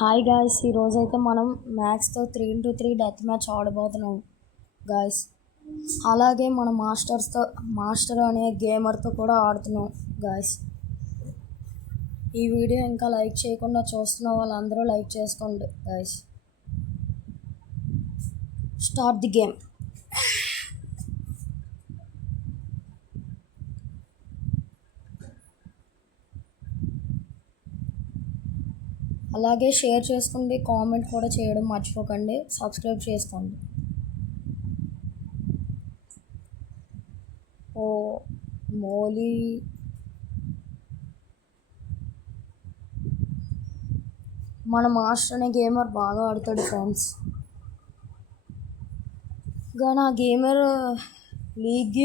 Hi guys, ఈరోజైతే మనం మ్యాథ్స్తో 3x3 డెత్ మ్యాచ్ ఆడబోతున్నాం గాయ్స్. అలాగే మన మాస్టర్ అనే గేమర్తో కూడా ఆడుతున్నాం గాయ్స్. ఈ వీడియో ఇంకా లైక్ చేయకుండా చూస్తున్న వాళ్ళందరూ లైక్ చేసుకోండి గాయ్స్. Start the game. అలాగే షేర్ చేసుకోండి, కామెంట్ కూడా చేయడం మర్చిపోకండి, సబ్స్క్రైబ్ చేసుకోండి. ఓ మోలీ మన మాస్టర్ అనే గేమర్ బాగా ఆడతాడు ఫ్రెండ్స్. కానీ ఆ గేమర్ లీగ్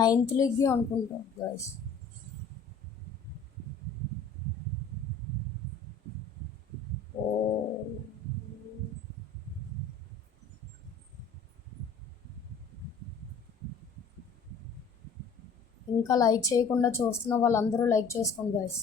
9th లీగ్ అనుకుంటా గాయస్. ఓ ఇంకా లైక్ చేయకుండా చూస్తున్న వాళ్ళందరూ లైక్ చేసుకోండి గాయస్.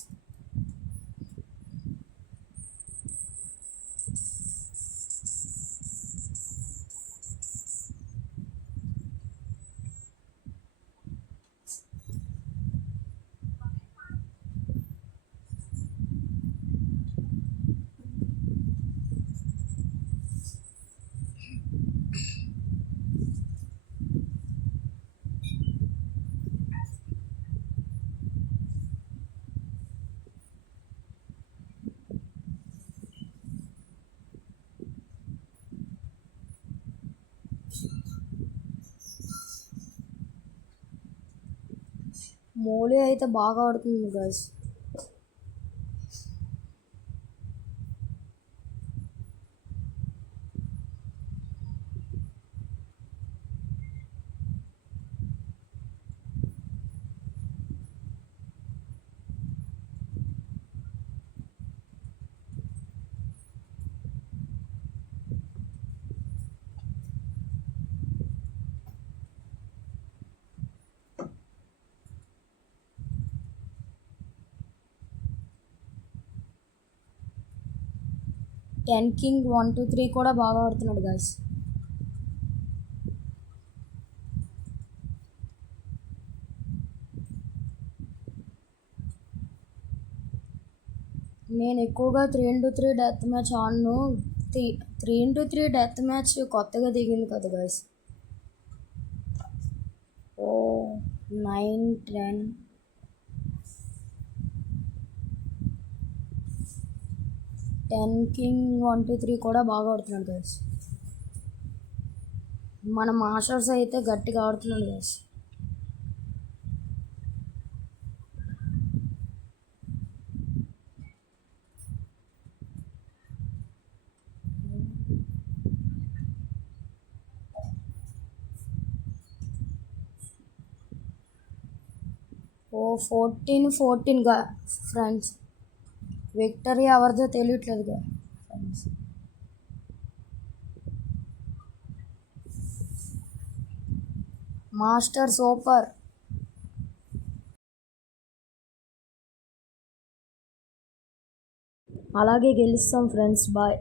మోలీ అయితే బాగా ఆడుతుంది గాయస్. టెన్ కింగ్ 1 2 3 కూడా బాగా ఆడుతున్నాడు గాయస్. నేను ఎక్కువగా 3x3 డెత్ మ్యాచ్ ఆడను. 3x3 డెత్ మ్యాచ్ కొత్తగా దిగింది కదా గాయస్. ఓ 9 10 10 కింగ్ 1 2 3 కూడా బాగా ఆడుతున్నాడు గాయస్. మన మాస్టర్స్ అయితే గట్టిగా ఆడుతున్నాడు గాయస్. ఓ 14-14గా ఫ్రెండ్స్. విక్టరీ ఎవరిదో తెలియట్లేదుగా ఫ్రెండ్స్. Master super. అలాగే గెలుస్తాం ఫ్రెండ్స్. బాయ్.